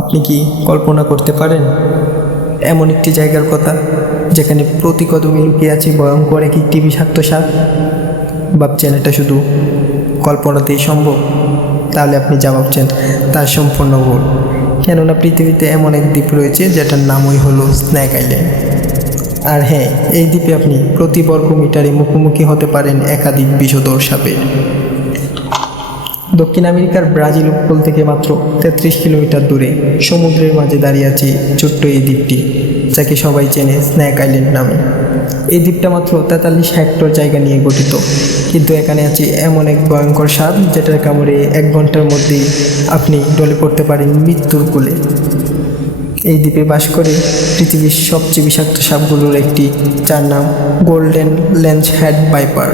আপনি কি কল্পনা করতে পারেন এমন একটি জায়গার কথা যেখানে প্রতি কদমে লুকিয়ে আছে ভয়ঙ্কর এক একটি বিষাক্ত সাপ? ভাবছেন এটা শুধু কল্পনাতেই সম্ভব? তাহলে আপনি যা ভাবছেন তার সম্পূর্ণ ভুল। কেননা পৃথিবীতে এমন এক দ্বীপ রয়েছে যেটার নামই হলো স্নেক আইল্যান্ড। আর হ্যাঁ, এই দ্বীপে আপনি প্রতি বর্গ মিটারে মুখোমুখি হতে পারেন একাধিক বিষধর সাপের। দক্ষিণ আমেরিকার ব্রাজিল উপকূল থেকে মাত্র 33 কিলোমিটার দূরে সমুদ্রের মাঝে দাঁড়িয়ে আছে ছোট্ট এই দ্বীপটি, যাকে সবাই চেনে স্নেক আইল্যান্ড নামে। এই দ্বীপটা মাত্র 43 হেক্টর জায়গা নিয়ে গঠিত, কিন্তু এখানে আছে এমন এক ভয়ঙ্কর সাপ যেটার কামড়ে 1 ঘন্টার মধ্যেই আপনি ঢলে পড়তে পারেন মৃত্যুর কোলে। এই দ্বীপে বাস করে পৃথিবীর সবচেয়ে বিষাক্ত সাপগুলোর একটি, যার নাম গোল্ডেন লেন্স হেড ভাইপার।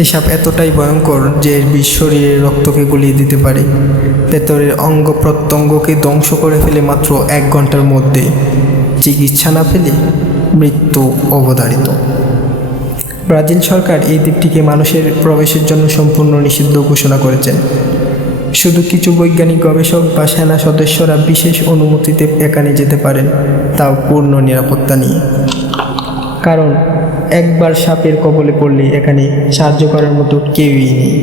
এই সাপ এতটাই ভয়ঙ্কর যে এর বিষ শরীরের রক্তকে গলিয়ে দিতে পারে, ভেতরের অঙ্গ প্রত্যঙ্গকে ধ্বংস করে ফেলে মাত্র 1 ঘন্টার মধ্যে। চিকিৎসা না পেলে মৃত্যু অবধারিত। ব্রাজিল সরকার এই দ্বীপটিকে মানুষের প্রবেশের জন্য সম্পূর্ণ নিষিদ্ধ ঘোষণা করেছেন। শুধু কিছু বৈজ্ঞানিক গবেষক বা সেনা সদস্যরা বিশেষ অনুমতিতে এখানে যেতে পারেন, তাও পূর্ণ নিরাপত্তা নিয়ে। কারণ একবার সাপের কবলে পড়লে এখানে সাহায্য করার মতো কেউই নেই।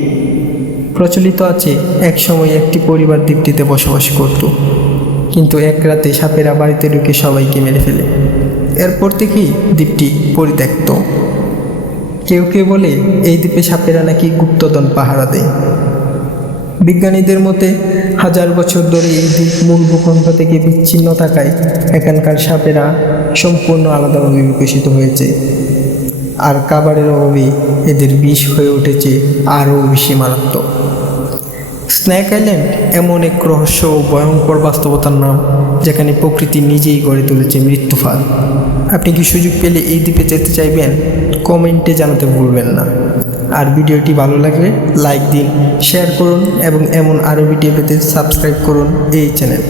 প্রচলিত আছে এক সময় একটি পরিবার দ্বীপটিতে বসবাস করত, কিন্তু এক রাতে সাপেরা বাড়িতে ঢুকে সবাইকে মেরে ফেলে। এরপর থেকেই দ্বীপটি পরিত্যক্ত। কেউ কেউ বলে এই দ্বীপে সাপেরা নাকি গুপ্তধন পাহারা দেয়। বিজ্ঞানীদের মতে 1000 বছর ধরে এই দ্বীপ মূল ভূখণ্ড থেকে বিচ্ছিন্ন থাকায় এখানকার সাপেরা সম্পূর্ণ আলাদাভাবে বিকশিত হয়েছে, আর খাবারের অভাবে এদের বিষ হয়ে উঠেছে আরও বেশি মারাত্মক। স্নেক আইল্যান্ড এমন এক রহস্য ও ভয়ঙ্কর বাস্তবতার নাম যেখানে প্রকৃতি নিজেই গড়ে তুলেছে মৃত্যুফাঁদ। আপনি কি সুযোগ পেলে এই দ্বীপে যেতে চাইবেন? কমেন্টে জানাতে ভুলবেন না। আর ভিডিওটি ভালো লাগলে লাইক দিন, শেয়ার করুন এবং এমন আরও ভিডিও পেতে সাবস্ক্রাইব করুন এই চ্যানেল।